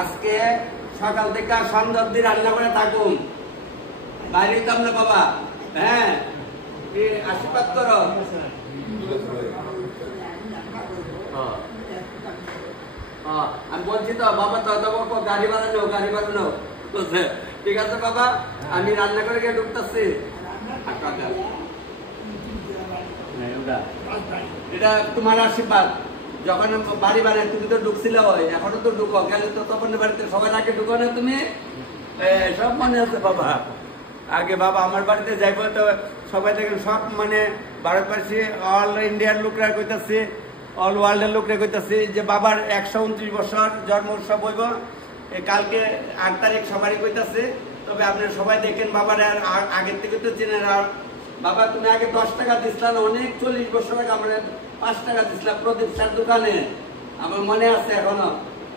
আজকে সকাল থেকে সন্ধ্যা অব্দি রান্না করে থাকুন, বাইরে হইতাম না বাবা। হ্যাঁ, আশীর্বাদ করো। আমি বলছি তো বাবা, তো গাড়ি বানানো বলছে, ঠিক আছে বাবা, আমি রান্না করে গিয়ে ঢুকতেছি। এটা তোমার আশীর্বাদ। যখন বাড়ি বানায় তুমি তো ঢুকছিলে, এখনো তো ঢুকো, গেলে তো তখন বাড়িতে সবাই আগে ঢুকো না তুমি? সব মনে আছে বাবা। আগে বাবা আমার বাড়িতে যাইব তো সবাই দেখেন, সব মানে ভারতবাসী অল ইন্ডিয়ার লোকরা কইতাছে, অল ওয়ার্ল্ডের লোকরা কইতাছে যে বাবার 129 বছর জন্ম উৎসব হইব কালকে 8 তারিখ, সবারই কইতাছে। তবে আপনারা সবাই দেখেন বাবার আগের থেকে তো চেনেন। আর বাবা তুমি আগে 10 টাকা দিছিলাম, অনেক 40 বছর আগে আমরা 5 টাকা দিছিলাম প্রদীপ স্যার দোকানে, আমার মনে আছে এখনো।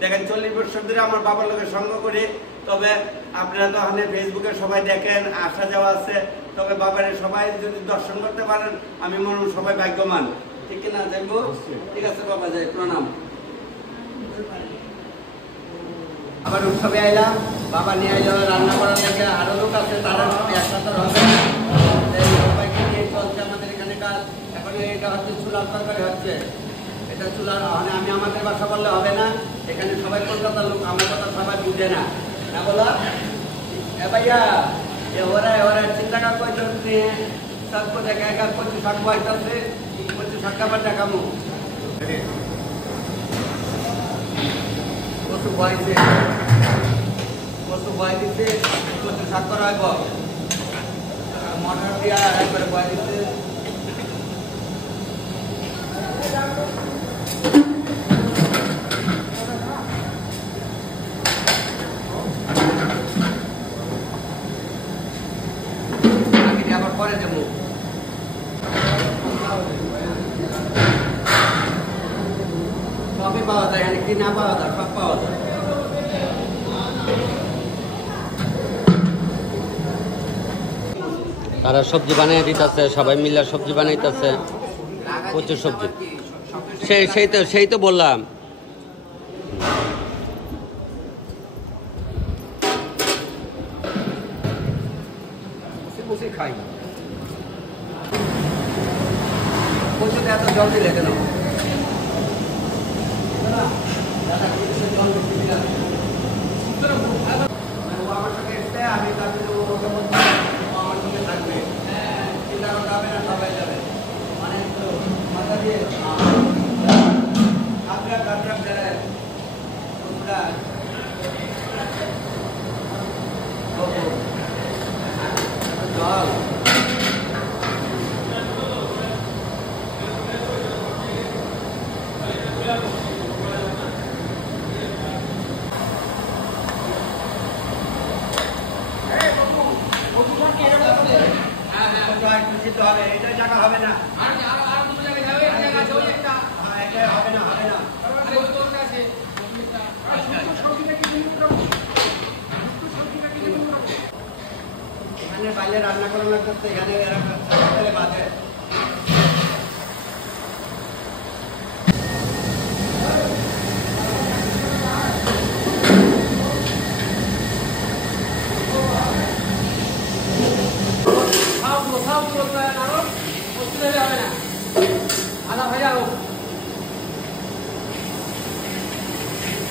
দেখেন 40 বছর ধরে আমার বাবার লোকের সঙ্গ করি। তবে আপনারা তো ওখানে ফেসবুকে সবাই দেখেন, আসা যাওয়া আছে। তবে বাবার সবাই যদি দর্শন করতে পারেন, আমি মনে হয় সবাই ভাগ্যবান, ঠিক কিনা? যাইবো, ঠিক আছে বাবা, যাই, প্রণাম। আবার উৎসবে আইলাম, বাবা নিয়ে আইল রান্না করার লেগে, আরো লোক আছে, তারা একসাথে হবে। সবাইকে নিয়ে চলছে আমাদের এখানে কাজ। এখন এটা হচ্ছে চুলার তরকারি হচ্ছে, এটা চুলার। আমি আমাদের বাসা বললে হবে না, এখানে সবাই কলকাতার লোক, আমার কথা সবাই বুঝে না, না বলো? এ ভাইয়া, ওরা চিন্তা কার কইতে নিয়ে সবকো দেখা একা কচু শাক পাইতেছে, কচু শাক খাবার দেখামো, কচু বয়সে কচু শাক করা হইব, মটর দিয়া একবারে বয় দিচ্ছে। আবার পরে দেবো, সবই পাওয়া যায় এখানে, কি না পাওয়া যায়? সব পাওয়া যায়। তারা সবজি বানিয়ে দিতেছে, সবাই মিলে সবজি বানাইতেছে, প্রচুর সবজি। সেই তো বললাম। খাই কচুতে এত জল দিলে কেন? আমার সঙ্গে এসে আমি আমার সঙ্গে থাকবে, চিন্তা করতে হবে না, সবাই যাবে। মানে মাথা দিয়ে জল হবে, এটা জায়গা হবে না, এখানে বাইরে রান্না করা লাগতেছে, এখানে বাজে।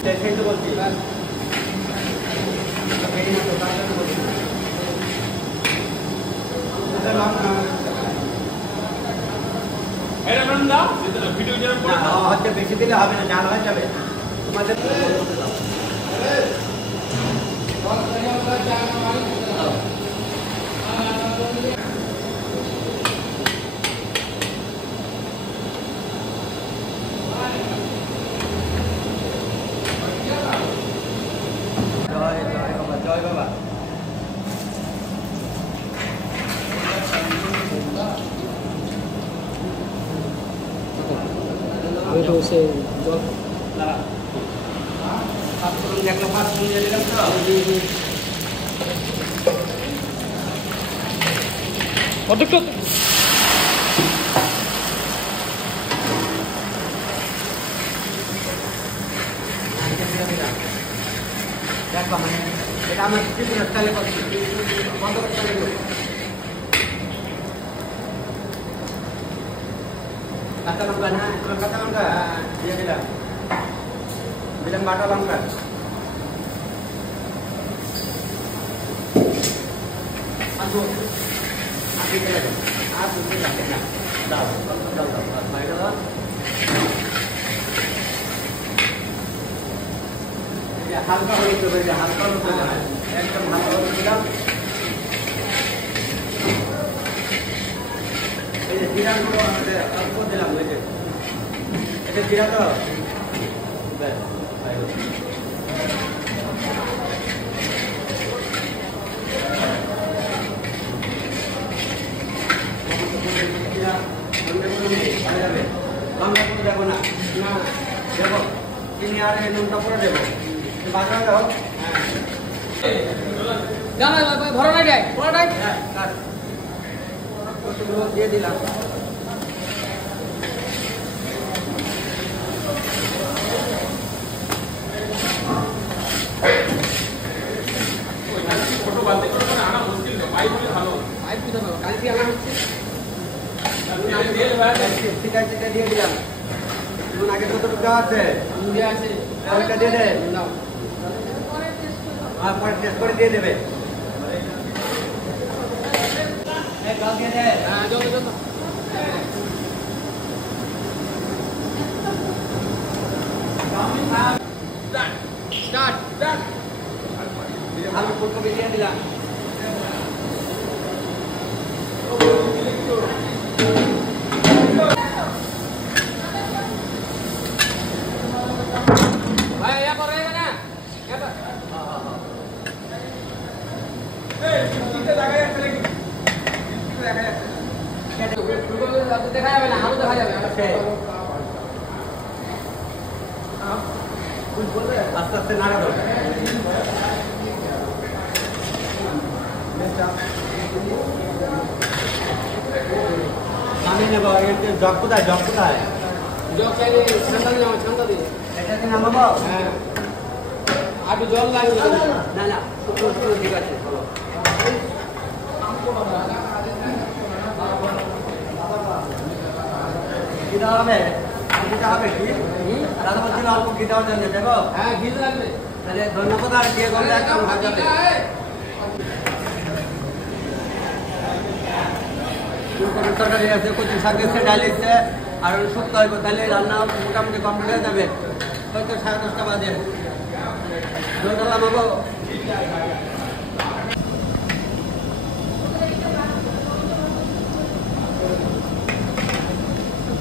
দেখেই তো বলছি, বেশি দিলে হবে না, জাল হয়ে যাবে তোমাদের। জয় বাবা। আমি তো সে জল দেখলো 5 মিনিট দিলাম তো। অধ্যক্ষ দেখো মানে এটা আমার ত্রিপুরা স্টাইলে করছি বন্ধ করতে হবে কাঁচা লঙ্কা না কাঁচা লঙ্কা দিয়ে দিলাম দিলাম বাটা লঙ্কা আলু আপনি দিয়ে দেন আর দুটো লাগে না দাও দাও দাও বাইরে দাও হালকা হয়ে যাবে হালকা হতে যায় একদম হালকা হয়ে দিলাম এই যে জিরা গুলো আমাদের অল্প দিলাম এই যে এটা জিরা তো ব্যাস লঙ্কা করে দেবো না দেবো চিনি আর নুনটা করে দেবো বাজার দাও ভরা নাই দেয় ভরা নাই দিয়ে দিলাম দিয়ে দিলাম আগে কতটুকু আছে ওইটা দিয়ে দে আর পরে টেস্ট করে দিয়ে দেবে জল দিয়ে দে আলু ফুলকপি দিয়ে দিলাম দেখা যাবে না আলু দেখা যাবে আস্তে আস্তে নাড়াবো নামিয়ে নেবো জগ কোথায় জগ কোথায় জগ চাইলে ঠান্ডা দিয়ে এটাকে নামাবো হ্যাঁ আগে জল লাগবে না না শুকনো শুকনো ঠিক আছে ভালো কি দেওয়া হবে ঘিটা হবে কি দাদা বলছিল অল্প ঘি দেওয়ার জন্য দেবো হ্যাঁ ঘি লাগবে তাহলে ধন্যবাদ আর দিয়ে গন্ধ একদম ভাজা যাবে ফুলকপির তরকারি আছে কচু শাক এসছে ডাল এসছে আর শুক্তো হইব তাহলে রান্না মোটামুটি কমপ্লিট হয়ে যাবে হয়তো 10:30 বাজে নামাবো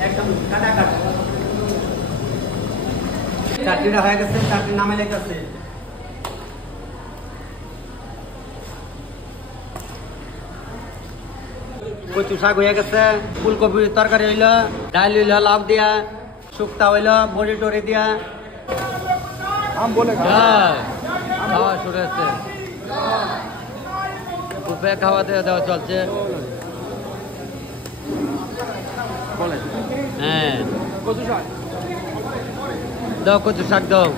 একদম কাটা কাটা চাটনিটা হয়ে গেছে চাটনি নামে লেগেছে কচু শাক হয়ে গেছে ফুলকপির তরকারি হইল ডাল হইল লাভ দিয়া শুক্তা হইল বড়ি টড়ি দিয়া খাওয়া শুরু হচ্ছে খাওয়া দেওয়া চলছে হ্যাঁ কচু শাক দাও কচু শাক দাও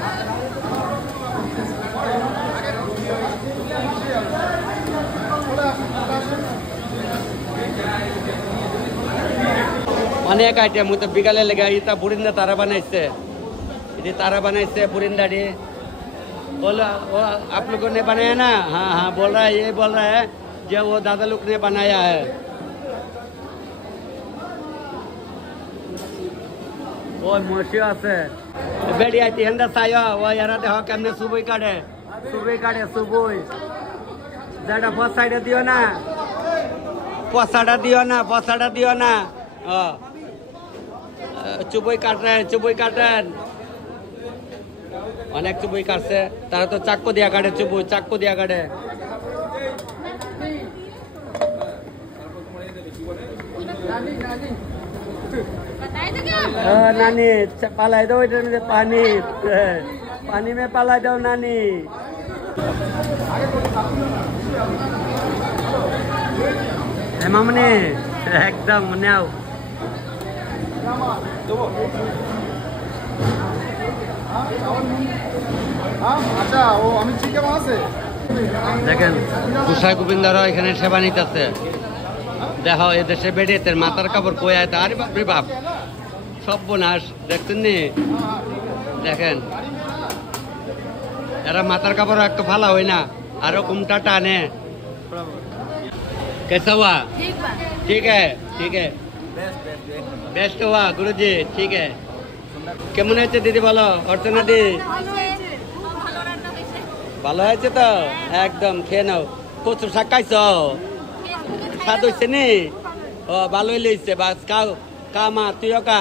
অনেক আইটেম তো বিকালে লেগে এটা বুরিন্দা তারা বানাইছে ये तारा बनाए से पुरिंदा डे बोला वो आप लोगों ने बनाया ना हाँ हाँ बोल रहा है ये बोल रहा है जो वो दादा लोग ने बनाया है वो मोशिया से बेड़ी आई थी अंदर साया वो यार ते हाँ कैमने सुबह काटे सुबह ज़्यादा बहुत साइड दियो ना चुबई काट रहे हैं অনেক চুবই কাটছে তারা তো চাক্কু দিয়া কাটে চুবই চাক্কু দিয়া কাটে नानी पलाई दो इधर में पानी में पलाई दो नानी मामने एकदम न्याव আচ্ছা ও আমি ঠিক আছে দেখেন তুষার গোবিন্দারা এখানে সেবা নিতেছে। দেখো এদেশে বেড়েতে মাথার কাপড় কোয়া আরে বাপরে বাপ সর্বনাশ দেখছেন নি দেখেন এরা মাথার কাপড় একটু ফালা হয় না আরো কুমটা টানে कैसा हुआ ठीक है बेस्ट हुआ गुरुजी ठीक है কেমন হয়েছে দিদি বলো অর্চনা দি ভালো হয়েছে তো একদম খেয়ে নাও কচু শাক খাইছ স্বাদ হয়েছে নি ও ভালোই লইছে বাস খাও কা মা তুইও কা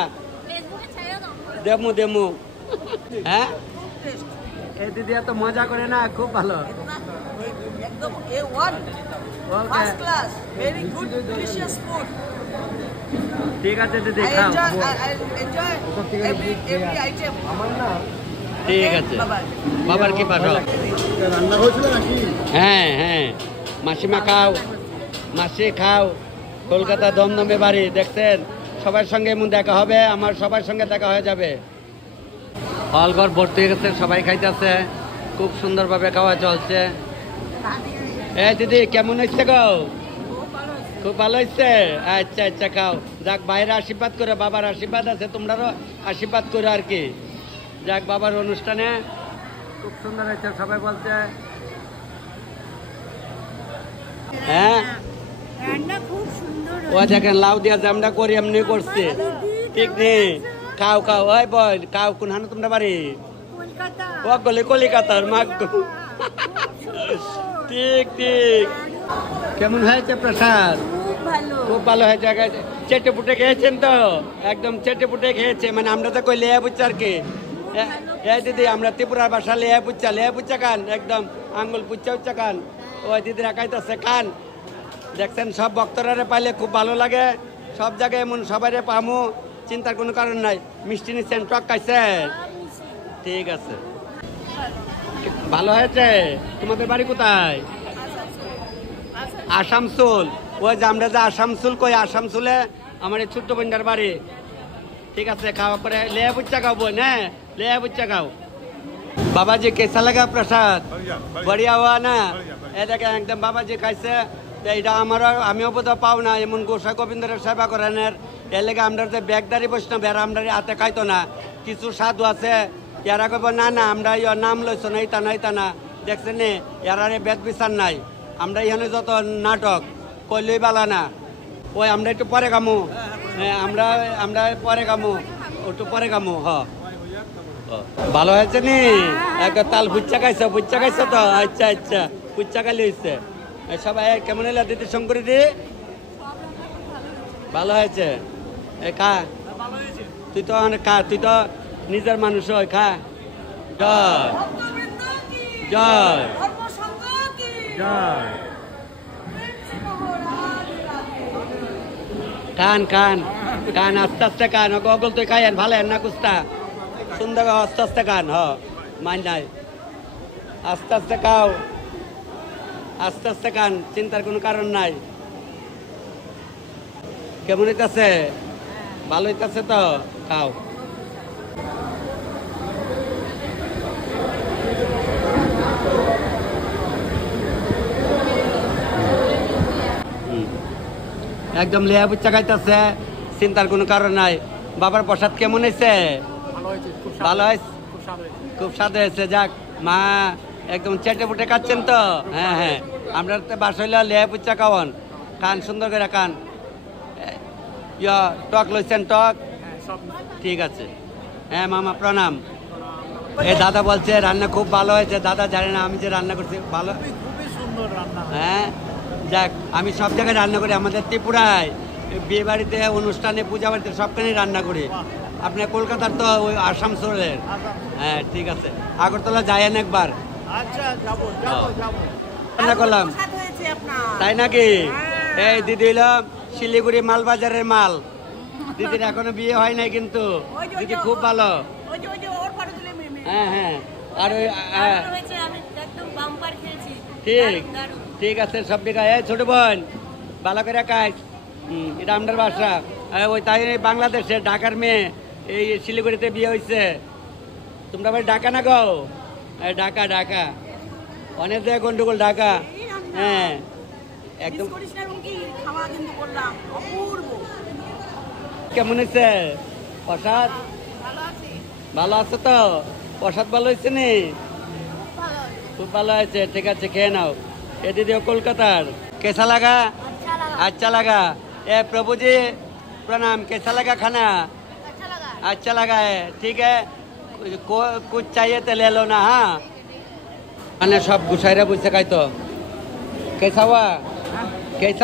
দেমু হ্যাঁ এই দিদি এত মজা করে না খুব ভালো একদম A1 first class very good delicious food ঠিক আছে দিদি I খাও enjoy every item ঠিক আছে বাবার কি পাঠাও রান্না হয়েছিল নাকি হ্যাঁ মাসিমা খাও মাসি খাও কলকাতা দমদমে বাড়ি দেখছেন সবার সঙ্গে এমন দেখা হবে আমার সবার সঙ্গে দেখা হয়ে যাবে হলঘর ভর্তি হয়ে গেছে সবাই খাইতেছে খুব সুন্দরভাবে খাওয়া চলছে এই দিদি কেমন হচ্ছে গো খুব ভালো হচ্ছে আচ্ছা খাও যাক বাইরে আশীর্বাদ করে বাবার আশীর্বাদ আছে তোমরারও আশীর্বাদ করো আর কি যাক বাবার অনুষ্ঠানে খুব সুন্দর হয়েছে সবাই বলছে হ্যাঁ রান্না খুব সুন্দর ও দেখেন লাউ দিয়া জামটা করি এমনি করছে ঠিক নেই খাও ওই বল খাও কোন হানো তোমরা বাড়ি কলকাতা ও গলি কলিকাতার মাগ ঠিক কেমন হয়েছে প্রসাদ খুব ভালো হয়েছে চেটে পুটে খেয়েছেন তো একদম চেটে পুটে খেয়েছে মানে আমরা তো কই লেয়া বুচ্চা আর কি এই দিদি আমরা ত্রিপুরার ভাষা লেয়া বুচ্চা কান একদম আঙ্গুল পুচ্চা কান ওই দিদি রাখাইতেছে কান দেখছেন সব ভক্তরা পাইলে খুব ভালো লাগে সব জায়গায় এমন সবাই পামু চিন্তার কোনো কারণ নাই মিষ্টি নিচ্ছেন টক খাইছেন ঠিক আছে ভালো হয়েছে তোমাদের বাড়ি কোথায় আসামসোল ওই যে আমরা যে আসামসোল কই আসামসোলে আমার এই ছোট্ট বোনটার বাড়ি ঠিক আছে খাওয়া পরে লেয়া বুচ্চা খাও বোন হ্যাঁ লেয়া বুচ্চা খাও বাবাজি কেসা লাগা প্রসাদ বড়িয়া হওয়া না এ দেখে একদম বাবাজি খাইছে এটা আমার আমিও বোধহয় পাও না এমন গোসা গোবিন্দের সেবা করেনের এর লেগে আমরা যে ব্যাগদারি বৈষ্ণব এরা আমরা হাতে খাইতো না কিছু সাধু আছে এরা কব না আমরা নাম লইছ না ইতা না দেখছেন নে এরারে বেদ বিচার নাই আমরা এখানে যত নাটক কইলেই বালা না ওই আমরা একটু পরে কামু আমরা পরে কামু একটু পরে কামু ভালো হয়েছে নি একটা তাল ফুচ্চা খাইছো তো আচ্ছা ফুচ্চা খালি হয়েছে সবাই কেমন এলো দিদি শঙ্করী দি ভালো হয়েছে খা তুই তো নিজের মানুষ হয় খা জয় কান আস্তে কান অগল তুই খাই ভালো না কুস্তা সুন্দর আস্তে কান মান নাই আস্তে খাও আস্তে কান চিন্তার কোনো কারণ নাই কেমন হইতাছে ভালো হইতাছে তো খাও একদম লেয়া বুচ্চা খাইতেছে চিন্তার কোনো কারণ নাই বাবার প্রসাদ কেমন হয়েছে ভালো হয়েছে খুব স্বাদ হয়েছে যাক মা একদম চেটে পুটে খাচ্ছেন তো হ্যাঁ আমরা তো বাসা হইলে লেয়া বুচ্চা খাওয়ান কান সুন্দর করে কান টক লইছেন টক ঠিক আছে হ্যাঁ মামা প্রণাম এই দাদা বলছে রান্না খুব ভালো হয়েছে দাদা জানে না আমি যে রান্না করছি ভালো হ্যাঁ যাক আমি সব জায়গায় রান্না করি আমাদের ত্রিপুরায় বিয়ে বাড়িতে অনুষ্ঠানে পূজা বাড়িতে সবখানেই রান্না করি আপনার কলকাতার তো ওই আসামসোলের হ্যাঁ ঠিক আছে আগরতলা যায়েন একবার রান্না করলাম তাই নাকি এই দিদি হইল শিলিগুড়ি মালবাজারের মাল দিদির এখনো বিয়ে হয় নাই কিন্তু দিদি খুব ভালো হ্যাঁ আর ওই ঠিক আছে সব দিকে ছোট বোন ভালো করে কাজ এটা আমাদের বাসা ওই তাই বাংলাদেশে ঢাকার মেয়ে এই শিলিগুড়িতে বিয়ে হয়েছে তোমরা ভাই ঢাকা না গো? ঢাকা ঢাকা অনেক জায়গায় গন্ডগোল ঢাকা। হ্যাঁ একদম। কেমন হয়েছে প্রসাদ? ভালো আছে তো? প্রসাদ ভালো হয়েছে নি? খুব ভালো হয়েছে, ঠিক আছে খেয়ে নাও। এ দিদি কলকাতার। कैसा लगा? अच्छा लगा। ए प्रभु जी प्रणाम। कैसा लगा खाना? अच्छा लगा है, ठीक है। कुछ चाहिए तो ले लो ना। हाँ खाना सब गुसाइरा बुझसे खाई तो कैसा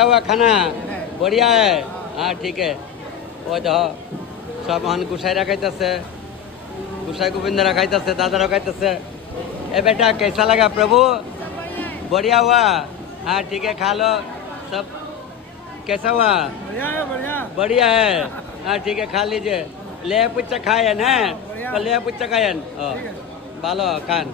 हुआ खाना? बढ़िया है। हाँ ठीक है। वो तो सब हन गुसाइरा खाइते, गुसाई गोविंदरा खाइते, दादारा खाइते। ए बेटा कैसा लगा प्रभु? बढ़िया हुआ। हाँ ठीक है खा लो सब। कैसा हुआ? बढ़िया है। हाँ ठीक है खा लीजिए। ले पुच्चा खायन है तो ले पुच्चा खायन भालो खान।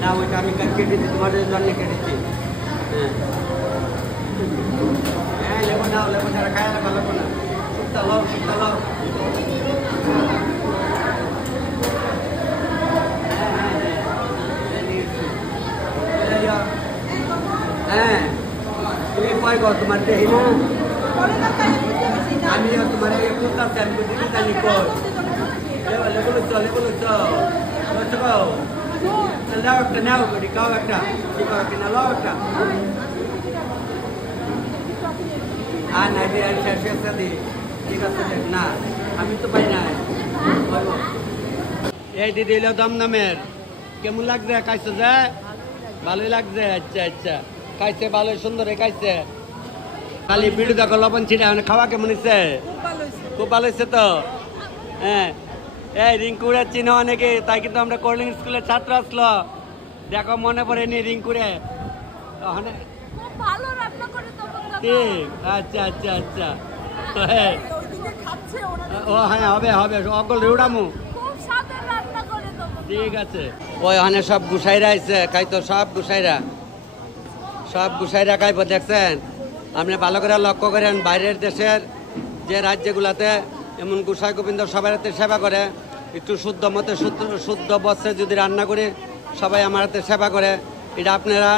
না ওইটা আমি কেটে দিচ্ছি, তোমাদের জন্য কেটেছি। হ্যাঁ লেবু নাও, লেবু ছাড়া খায় না ভালো না। চলো চলো। হ্যাঁ তুমি কয় গো তোমার দেহি না? আমি তোমার একটু কাছে আমি দিদি জানি কই লেবু চল লেবু চল লাও একটা নাও করি খাও একটা ঠিক আছে না লাও একটা আর নাই দিয়ে শেষ শেষ দি ঠিক আছে না আমি তো পাই না। এই দিদি এলো দমদমের। কেমন লাগছে খাইছো? যে ভালোই লাগছে। আচ্ছা আচ্ছা খাইছে ভালোই সুন্দর খাইছে। খালি বিড়ি দেখো লবণ ছিটা খাওয়া কেমন হয়েছে? খুব ভালো হয়েছে তো। হ্যাঁ এই রিঙ্কুরে চিনো অনেকে, তাই কিন্তু আমরা কোল্ডিং স্কুলের ছাত্র আসলো। দেখো মনে পড়েনি রিঙ্কুরে? ঠিক আচ্ছা আচ্ছা আচ্ছা। ও হ্যাঁ হবে হবে অকল রেউডামু। ঠিক আছে। ওই ওখানে সব গুসাইরা আইছে খাইতো, সব গুসাইরা খাইব। দেখছেন আপনি ভালো করে লক্ষ্য করেন, বাইরের দেশের যে রাজ্যগুলাতে এমন গুসাই গোবিন্দ সবাই হাতে সেবা করে, একটু শুদ্ধ মতে শুদ্ধ বস্ত্রে যদি রান্না করে সবাই আমার হাতে সেবা করে, এটা আপনারা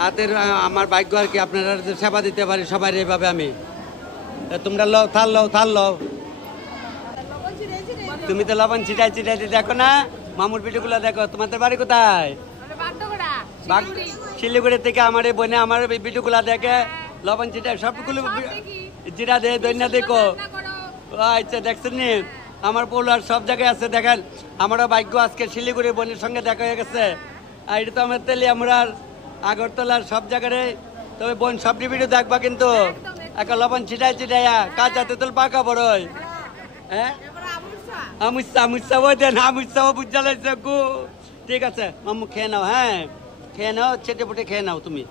হাতের আমার ভাগ্য আর কি। আপনারা সেবা দিতে পারি সবাই এইভাবে। আমি তোমরা লো থাল লো। তুমি তো লবণ ছিটাই দেখো না মামুর ভিডিওগুলো দেখো। তোমাদের বাড়ি কোথায়? শিলিগুড়ি থেকে আমার এই বোনে আমার ভিডিওগুলো দেখে লবণ ছিটাই সবগুলো জিরা দে দৈন্যা দেখো। আচ্ছা দেখছেন নি আমার পোলার সব জায়গায় আছে। দেখেন আমারও ভাগ্য আজকে শিলিগুড়ি বোনের সঙ্গে দেখা হয়ে গেছে। আর এটা তো আমার তেলি আমরা আগরতলার সব জায়গায়। তবে বোন সব ভিডিও দেখবা কিন্তু একটা লবণ ছিটাইয়া কাঁচা তেঁতুল পাকা বড়ই। হ্যাঁ আমুচ্ছা ওই দেন আমুচ্ছাও বুঝা লাগছে গো। ঠিক আছে মাম্মু খেয়ে নাও। হ্যাঁ খেয়ে নাও, চেটে পুটে খেয়ে নাও তুমি।